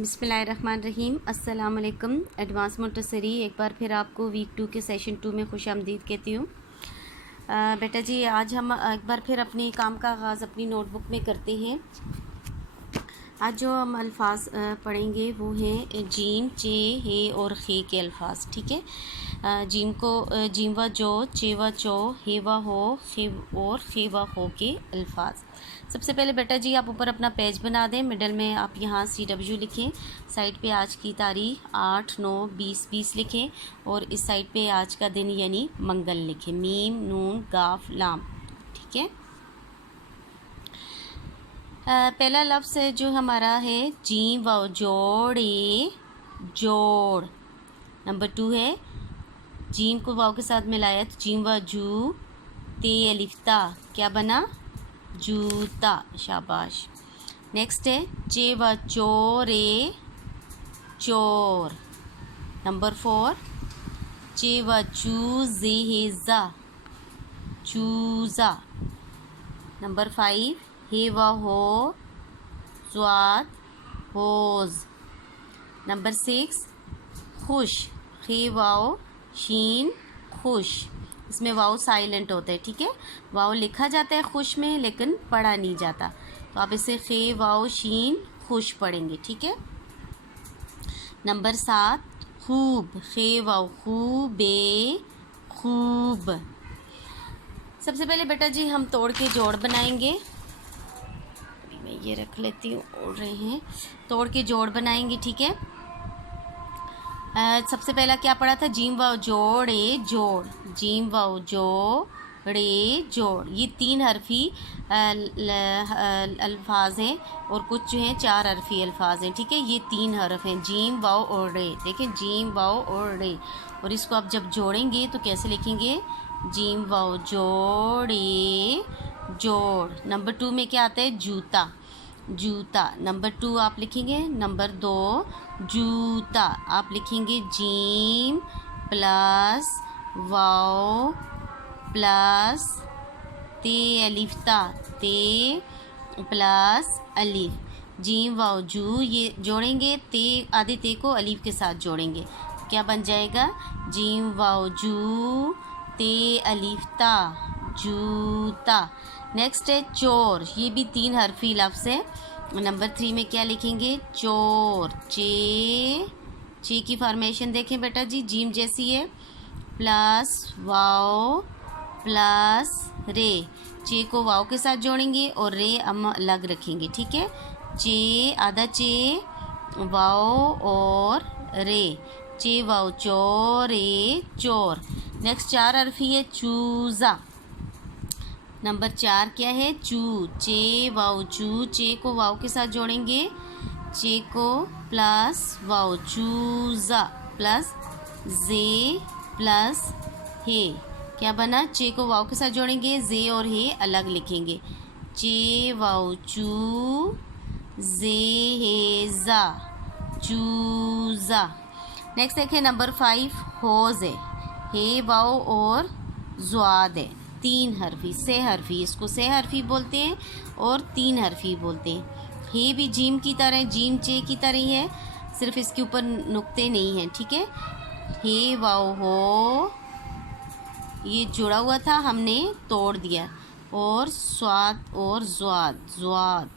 बिस्मिल्लाहिर्रहमानिर्रहीम। अस्सलाम वालेकुम। एडवांस मोंटेसरी एक बार फिर आपको वीक 2 के सेशन 2 में खुशामदीद कहती हूँ। बेटा जी, आज हम एक बार फिर अपने काम का आगाज़ अपनी नोटबुक में करते हैं। आज जो हम अल्फाज पढ़ेंगे वो हैं जीम, चे, हे और खे के अल्फाज। ठीक है, जीम को जीम व जो, चे व चो, हे व हो, खे और खे व हो के अल्फाज। सबसे पहले बेटा जी आप ऊपर अपना पेज बना दें। मिडल में आप यहाँ CW लिखें। साइड पे आज की तारीख 8-9-20-20 लिखें और इस साइड पे आज का दिन यानी मंगल लिखें। मीम, नून, गाफ, लाम। ठीक है, पहला लफ्ज़ है जो हमारा है जीम व जोड़े, जोड़। नंबर 2 है जीम को वाव के साथ मिलाया तो जीम व जू, ते अलिफ्ता, क्या बना? जूता। शाबाश। नेक्स्ट है चे व चोरे, चोर। नंबर 4 चे व चूज़ा, चूज़ा। नंबर 5 हे व हो, ज़्वाद, होज़। नंबर 6 खुश, खे वाओ शीन, खुश। इसमें वाओ साइलेंट होता है। ठीक है, वाओ लिखा जाता है खुश में लेकिन पढ़ा नहीं जाता, तो आप इसे खे वाओ शीन खुश पढ़ेंगे। ठीक है। नंबर 7 खूब, खे वाओ खूबे, खूब। सबसे पहले बेटा जी हम तोड़ के जोड़ बनाएंगे। मैं ये रख लेती हूँ, ओढ़ रहे हैं। तोड़ के जोड़ बनाएंगे। ठीक है, सबसे पहला क्या पढ़ा था? जीम वाव जोड़े, जोड़। जीम वाव जोड़े, जोड़। ये 3 हरफी अल्फाज हैं और कुछ जो हैं 4 हरफी अल्फाज हैं। ठीक है, ये 3 हरफ हैं, जीम वाव और रे। देखें, जीम वाव और रे। और इसको आप जब जोड़ेंगे तो कैसे लिखेंगे? जीम वाव जोड़े, जोड़। नंबर 2 में क्या आता है? जूता, जूता। नंबर 2 आप लिखेंगे। नंबर 2 जूता आप लिखेंगे जीम प्लस वाओ प्लस ते अलिफ्ता, ते प्लस अलिफ। जीम वाओ जू, ये जोड़ेंगे ते, आधे ते को अलिफ के साथ जोड़ेंगे, क्या बन जाएगा? जीम वाओ जू ते अलिफ्ता, जूता। नेक्स्ट है चोर, ये भी 3 हरफी लफ्ज़ है। नंबर 3 में क्या लिखेंगे? चोर। चे की फॉर्मेशन देखें बेटा जी, जीम जैसी है, प्लस वाओ प्लस रे। चे को वाओ के साथ जोड़ेंगे और रे हम अलग रखेंगे। ठीक है, चे, आधा चे, वाओ और रे। चे वाओ चोरे, चोर। नेक्स्ट 4 हरफी है चूज़ा। नंबर 4 क्या है? चू, चे वाओ चू। चे को वाओ के साथ जोड़ेंगे, चे को प्लस वाओ, चूज़ा प्लस जे प्लस हे, क्या बना? चे को वाओ के साथ जोड़ेंगे, जे और हे अलग लिखेंगे। चे वाओ चू, जे हे जा, चूज़ा। नेक्स्ट देखें नंबर 5 होज़ है, हे वाओ और ज़्वाद है। 3 हरफी, से हरफी, इसको से हरफी बोलते हैं और 3 हरफी बोलते हैं। हे भी जीम की तरह, जीम चे की तरह ही है, सिर्फ इसके ऊपर नुक्ते नहीं हैं। ठीक है, हे वाओ हो, ये जुड़ा हुआ था, हमने तोड़ दिया, और स्वाद और ज़्वाद, ज़्वाद।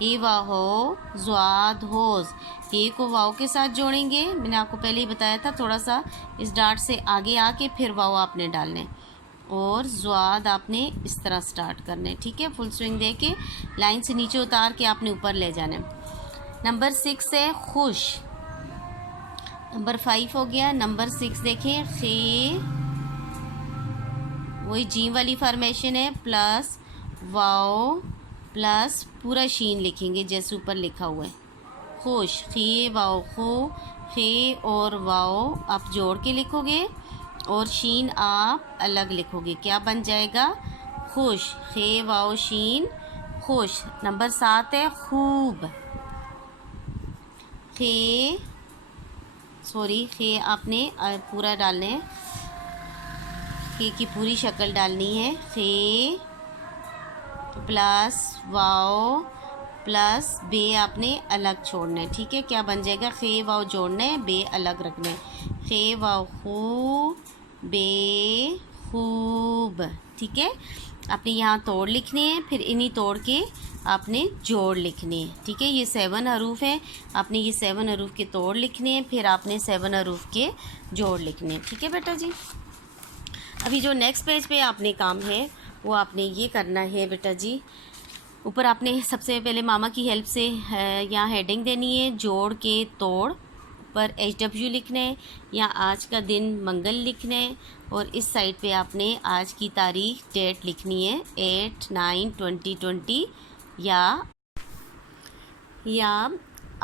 हे वाओ हो, ज़्वाद, होज़। हे को वाओ के साथ जोड़ेंगे, मैंने आपको पहले ही बताया था, थोड़ा सा इस डार्ट से आगे आके फिर वाओ आपने डालने, और ज़्वाद आपने इस तरह स्टार्ट करना है। ठीक है, फुल स्विंग दे के लाइन से नीचे उतार के आपने ऊपर ले जाना है। नंबर 6 है खुश। नंबर 5 हो गया। नंबर 6 देखें, खे, वही जीम वाली फॉर्मेशन है, प्लस वाओ प्लस पूरा शीन लिखेंगे जैसे ऊपर लिखा हुआ है, खुश। खे वाओ खो, खे और वाओ आप जोड़ के लिखोगे और शीन आप अलग लिखोगे, क्या बन जाएगा? खुश। खे वाओ शीन, खुश। नंबर 7 है खूब। खे, सॉरी, खे आपने पूरा डालना है, खे की पूरी शक्ल डालनी है। खे प्लस वाओ प्लस बे आपने अलग छोड़ना है, ठीक है। क्या बन जाएगा, खे वाव जोड़ना है, बे अलग रखना है, खे वाव खू बे खूब, ठीक है। आपने यहाँ तोड़ लिखने हैं, फिर इन्हीं तोड़ के आपने जोड़ लिखने हैं, ठीक है। ये 7 हरूफ हैं, आपने ये 7 हरूफ के तोड़ लिखने हैं, फिर आपने 7 हरूफ के जोड़ लिखने हैं, ठीक है बेटा जी। अभी जो नेक्स्ट पेज पे आपने काम है वो आपने ये करना है बेटा जी। ऊपर आपने सबसे पहले मामा की हेल्प से यहाँ हेडिंग देनी है, जोड़ के तोड़, पर HW लिखना है, या आज का दिन मंगल लिखना है, और इस साइड पे आपने आज की तारीख डेट लिखनी है 8/9/2020 या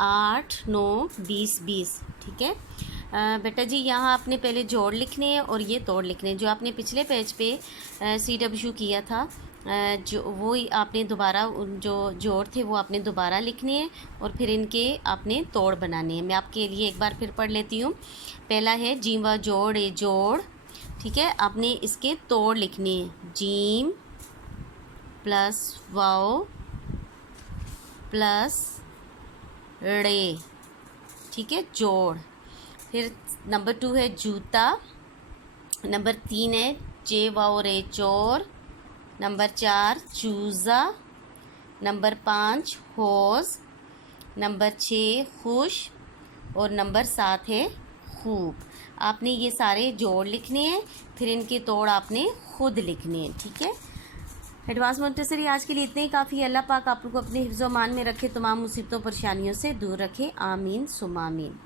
8/9/2020, ठीक है। बेटा जी यहाँ आपने पहले जोड़ लिखने हैं और ये तोड़ लिखने हैं। जो आपने पिछले पेज पे CW किया था, जो वो आपने दोबारा जो जोड़ थे वो आपने दोबारा लिखने हैं और फिर इनके आपने तोड़ बनाने हैं। मैं आपके लिए एक बार फिर पढ़ लेती हूँ। पहला है जीम व जोड़ ए जोड़, ठीक है। आपने इसके तोड़ लिखने हैं, जीम प्लस वाओ प्लस रे, ठीक है, जोड़। फिर नंबर 2 है जूता, नंबर 3 है जे वाओ रे चोर, नंबर 4 चूज़ा, नंबर 5 होज़, नंबर 6 खुश, और नंबर 7 है खूब। आपने ये सारे जोड़ लिखने हैं, फिर इनके तोड़ आपने खुद लिखने हैं, ठीक है। एडवांस मोंटेसरी आज के लिए इतने ही काफ़ी। अल्लाह पाक आप लोग को अपने हिफ्ज़-ओ-मान में रखे, तमाम मुसीबतों परेशानियों से दूर रखे, आमीन सुमा आमीन।